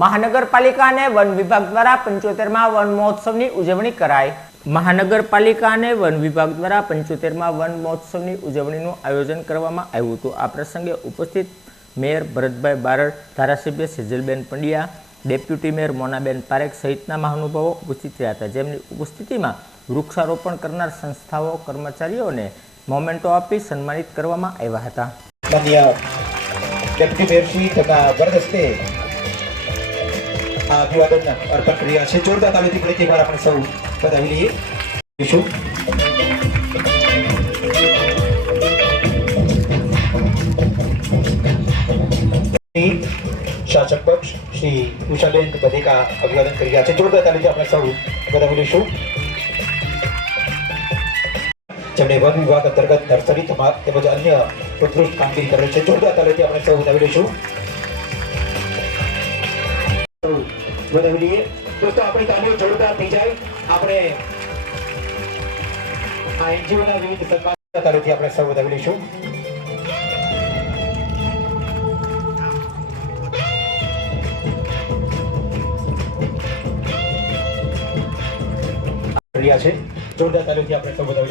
મહાનગરપાલિકા અને વન વિભાગ દ્વારા પંચોતેરમાં વન મહોત્સવની ઉજવણી કરાઈ. મહાનગરપાલિકા અને વન વિભાગ દ્વારા પંચોતેરમાં વન મહોત્સવની ઉજવણીનું આયોજન કરવામાં આવ્યું હતું. આ પ્રસંગે ઉપસ્થિત મેયર ભરતભાઈ બારડ, ધારાસભ્ય સેજલબેન પંડ્યા, ડેપ્યુટી મેયર મોનાબેન પારેખ સહિતના મહાનુભાવો ઉપસ્થિત રહ્યા હતા. જેમની ઉપસ્થિતિમાં વૃક્ષારોપણ કરનાર સંસ્થાઓ, કર્મચારીઓને મોમેન્ટો આપી સન્માનિત કરવામાં આવ્યા હતા. ડેપ્યુટી મેયરશ્રી તથા અભિવાદન અર્પણ કરી છે. જોરદાર તાલીથી ફરીથી એકવાર આપણે સૌ બધાવી લઈએ. જોઈશું. શાસક પક્ષ, શ્રી ઉષાબેન બધેકા અભિવાદન કરી રહ્યા છે. જોરદાર તાલીથી આપણે સૌ બધા લઈશું. જેમણે વન વિભાગ અંતર્ગત નર્સરી તમા- તેમજ અન્ય ઉત્કૃષ્ટ કામગીરી કરેલ છે. જોરદાર તાલીથી આપણે સૌ વધાવી લઈશું. જોરદાર થઈ જાય આપણે આ તાલીથી આપણે સૌ વધાવી લઈશું રહ્યા છે. જોરદાર તાલીથી આપણે સૌ વધાવી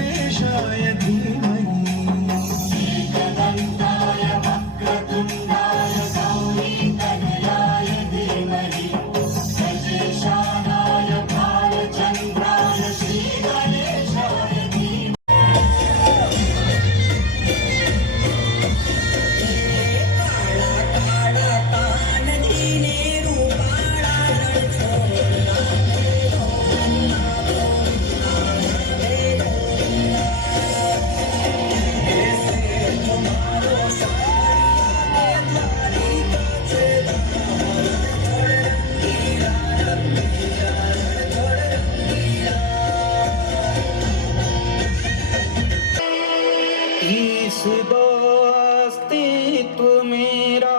अस्तित्व मेरा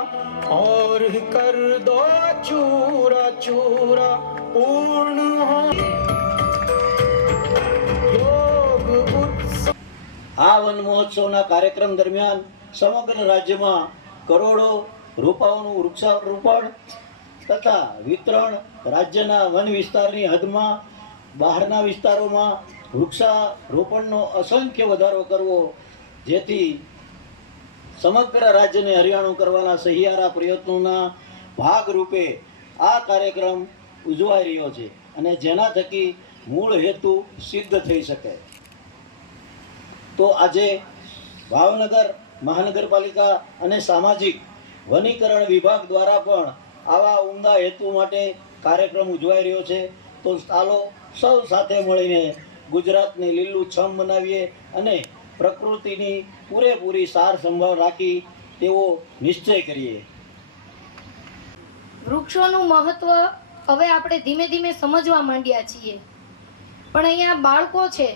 और कर दो चूरा चूरा पूर्ण हो योग उत्सव આ વન મહોત્સવના કાર્યક્રમ દરમિયાન સમગ્ર રાજ્યમાં કરોડો રૂપાઓનું વૃક્ષારોપણ તથા વિતરણ રાજ્યના વન વિસ્તારની હદમાં બહારના વિસ્તારોમાં વૃક્ષારોપણનો અસંખ્ય વધારો કરવો જેથી સમગ્ર રાજ્યને હરિયાણું કરવાના સહિયારા પ્રયત્નોના ભાગરૂપે આ કાર્યક્રમ ઉજવાઈ રહ્યો છે અને જેના થકી મૂળ હેતુ સિદ્ધ થઈ શકે. તો આજે ભાવનગર મહાનગરપાલિકા અને સામાજિક વનીકરણ વિભાગ દ્વારા પણ આવા ઉમદા હેતુ માટે કાર્યક્રમ ઉજવાઈ રહ્યો છે. તો ચાલો સૌ સાથે મળીને ગુજરાતને લીલું છમ બનાવીએ અને પ્રકૃતિની પૂરેપૂરી સાર સંભાળ રાખી તેવો નિશ્ચય કરીએ. વૃક્ષોનું મહત્વ હવે આપણે ધીમે ધીમે સમજવા માંડ્યા છીએ. પણ અહીંયા બાળકો છે.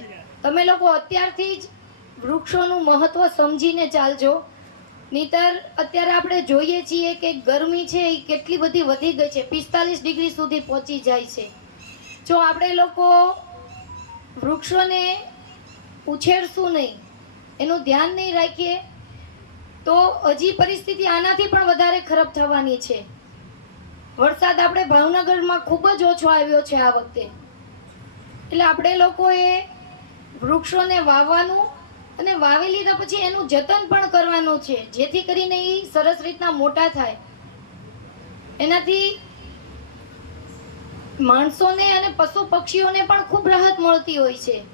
તમે લોકો અત્યારથી જ વૃક્ષોનું મહત્વ સમજીને ચાલજો. નહીતર અત્યારે આપણે જોઈએ છીએ કે ગરમી છે એ કેટલી બધી વધી ગઈ છે. પિસ્તાલીસ ડિગ્રી સુધી પહોંચી જાય છે. જો આપણે લોકો વૃક્ષોને ઉછેરશું નહીં એનું ધ્યાન નહીં રાખીએ, તો હજી પરિસ્થિતિ આનાથી પણ વધારે ખરાબ થવાની છે. વરસાદ આપણે ભાવનગરમાં ખૂબ જ ઓછો આવ્યો છે આ વખતે. એટલે આપણે લોકોએ વૃક્ષોને વાવવાનું અને વાવી લીધા પછી એનું જતન પણ કરવાનું છે. જેથી કરીને એ સરસ રીતના મોટા થાય. એનાથી માણસોને અને પશુ પક્ષીઓને પણ ખૂબ રાહત મળતી હોય છે.